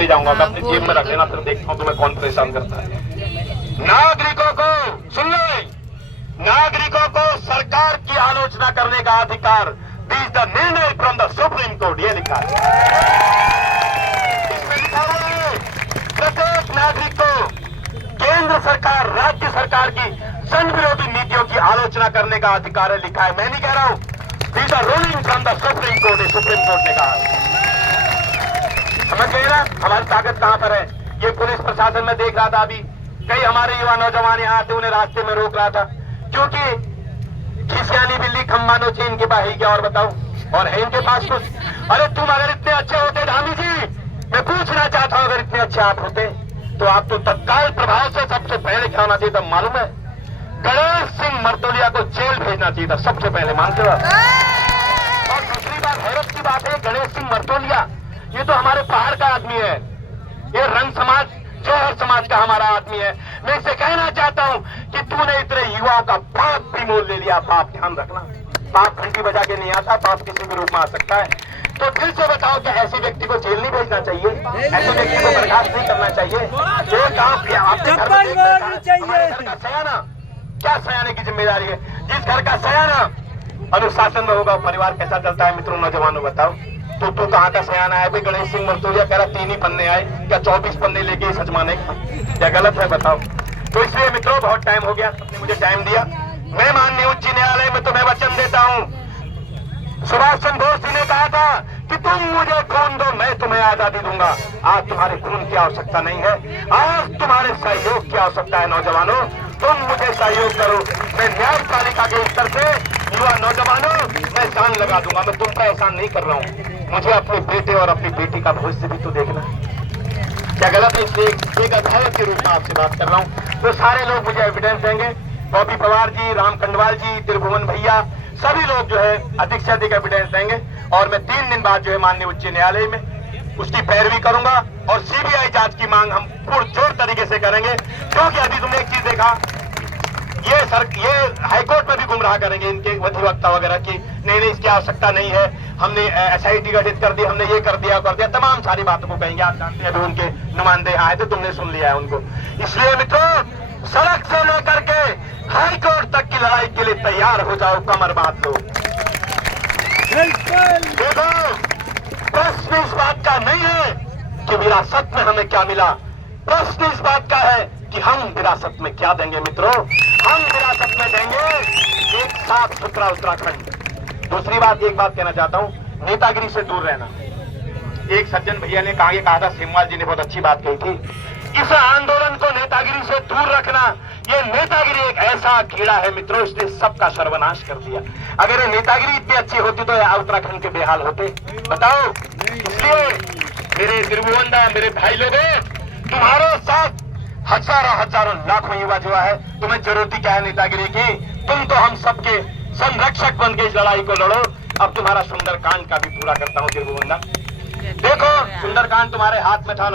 ले जाऊंगा, मैं अपनी जेब में रख लेना, फिर देखता हूँ तुम्हें कौन परेशान करता है। नागरिकों को सुन ले, नागरिकों को सरकार की आलोचना करने का अधिकार, दिस द निर्णय फ्रॉम द सुप्रीम कोर्ट, ये लिखा है। इसमें लिखा हुआ है प्रत्येक नागरिक को केंद्र सरकार, राज्य सरकार की जन विरोधी नीतियों की आलोचना करने का अधिकार है, लिखा है। मैं नहीं कह रहा हूं, this are ruling from the Supreme Court, Supreme Court ने कहा। समझ गए ना हमारी ताकत कहां पर है। ये पुलिस प्रशासन में देख रहा था, अभी कई हमारे युवा नौजवान यहाँ आते, उन्हें रास्ते में रोक रहा था, क्योंकि खिसियानी बिल्ली खम्बा नोचे, इनके पास ही क्या और बताओ, और है इनके पास कुछ। अरे तुम अगर इतने अच्छे होते धामी जी, मैं पूछना चाहता हूं, अगर इतने अच्छे आप होते तो आप तो तत्काल प्रभाव से सबसे पहले क्या होना चाहिए था मालूम है? गणेश सिंह मर्तोलिया को जेल भेजना चाहिए था सबसे पहले, मानते हो? और दूसरी बात, हैरत की बात है, गणेश सिंह मर्तोलिया ये तो हमारे पहाड़ का आदमी है, ये रंग समाज, जौहर समाज का हमारा आदमी है। मैं इससे कहना चाहता हूं कि तूने इतने युवाओं का बाप भी मोल ले लिया। बाप, ध्यान रखना, बाप घंटी बजा के नहीं आता, बाप किसी भी रूप में आ सकता है। तो दिल से बताओ कि ऐसे व्यक्ति को जेल नहीं भेजना चाहिए, ऐसे व्यक्ति को बर्खास्त नहीं करना चाहिए। जो काम आपके घर में हमारे घर का सयाना, क्या सयाने की जिम्मेदारी है? जिस घर का सयाना अनुशासन में होगा, परिवार कैसा चलता है? मित्रों, नौजवानों, बताओ। तो तू कहाँ का सयाना है भाई? गणेश सिंह मर्तोलिया कह रहा 3 ही पन्ने आए, क्या 24 पन्ने लेके इस हजमाने का? क्या गलत है बताओ? तो इसलिए मित्रों, बहुत टाइम हो गया, सबने मुझे टाइम दिया। मैं माननीय उच्च न्यायालय में तुम्हें वचन देता हूँ, सुभाष चंद्र बोस जी ने कहा था कि तुम मुझे खून दो, मैं तुम्हें आजादी दूंगा। आज तुम्हारे खून की आवश्यकता नहीं है, आज तुम्हारे सहयोग की आवश्यकता है। नौजवानों, तुम मुझे सहयोग करो, मैं न्यायपालिका के स्तर से युवा नौजवानों मैं जान लगा दूंगा। मैं तुम पर एहसान नहीं कर रहा हूँ, मुझे अपने बेटे और अपनी बेटी का भविष्य भी तो देखना है। क्या गलत है? इसलिए एक अभिभावक के रूप में आपसे बात कर रहा हूँ। तो सारे लोग मुझे एविडेंस देंगे, बॉबी पवार जी, राम खंडवाल जी, त्रिभुवन भैया, सभी लोग जो है अधिक से अधिक एविडेंस देंगे। और मैं 3 दिन बाद जो है माननीय उच्च न्यायालय में उसकी पैरवी करूंगा और सीबीआई जांच की मांग हम पुरजोर तरीके से करेंगे। क्योंकि अभी तुमने एक चीज देखा, ये हाईकोर्ट में भी गुमराह करेंगे इनके अधिवक्ता वगैरह की, नहीं इसकी आवश्यकता नहीं है, हमने एसआईटी गठित कर दी, हमने ये कर दिया, तमाम सारी बातों को कहेंगे। आप जानते हैं, अभी उनके नुमाइंदे आए थे, तुमने सुन लिया है उनको। इसलिए मित्रों, सड़क से लेकर के हाईकोर्ट तक की लड़ाई के लिए तैयार हो जाओ, कमर बांध लो। देखो, प्रश्न इस बात का नहीं है कि विरासत में हमें क्या मिला, प्रश्न इस बात का है कि हम विरासत में क्या देंगे। मित्रों, हम विरासत में देंगे एक साफ सुथरा उत्तराखंड। दूसरी बात, एक बात कहना चाहता हूं, नेतागिरी से दूर रहना। एक सज्जन भैया ने कहा था, सेमवाल जी ने बहुत अच्छी बात कही थी, इस आंदोलन को नेतागिरी से दूर रखना। ये नेतागिरी एक ऐसा कीड़ा है मित्रों, इसने सबका सर्वनाश कर दिया। अगर ये नेतागिरी इतनी अच्छी होती तो उत्तराखंड के बेहाल होते, बताओ। इसलिए मेरे त्रिभुवनदा, मेरे भाई लोगों, तुम्हारे साथ हजारों लाखों युवा जुआ है, तुम्हें जरूरत क्या है नेतागिरी की? तुम तो हम सबके संरक्षक बन के इस लड़ाई को लड़ो। अब तुम्हारा सुंदरकांड का भी पूरा करता हूँ त्रिभुवनदा। देखो, सुंदरकांड तुम्हारे हाथ में था,